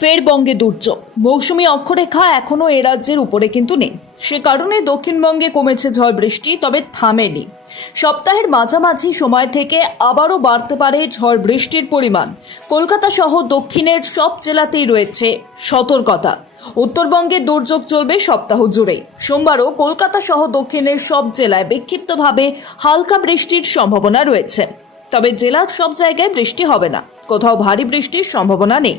ফের বঙ্গে দুর্যোগ। মৌসুমী অক্ষরেখা এখনও এ রাজ্যের উপরে কিন্তু নেই। সে কারণে দক্ষিণবঙ্গে কমেছে ঝড় বৃষ্টি, তবে থামেনি। সপ্তাহের মাঝামাঝি সময় থেকে আবারও বাড়তে পারে ঝড় বৃষ্টির পরিমাণ। কলকাতা সহ দক্ষিণের সব জেলাতেই রয়েছে সতর্কতা। উত্তরবঙ্গে দুর্যোগ চলবে সপ্তাহ জুড়ে সোমবারও কলকাতা সহ দক্ষিণের সব জেলায় বিক্ষিপ্তভাবে হালকা বৃষ্টির সম্ভাবনা রয়েছে। তবে জেলার সব জায়গায় বৃষ্টি হবে না। কোথাও ভারী বৃষ্টির সম্ভাবনা নেই।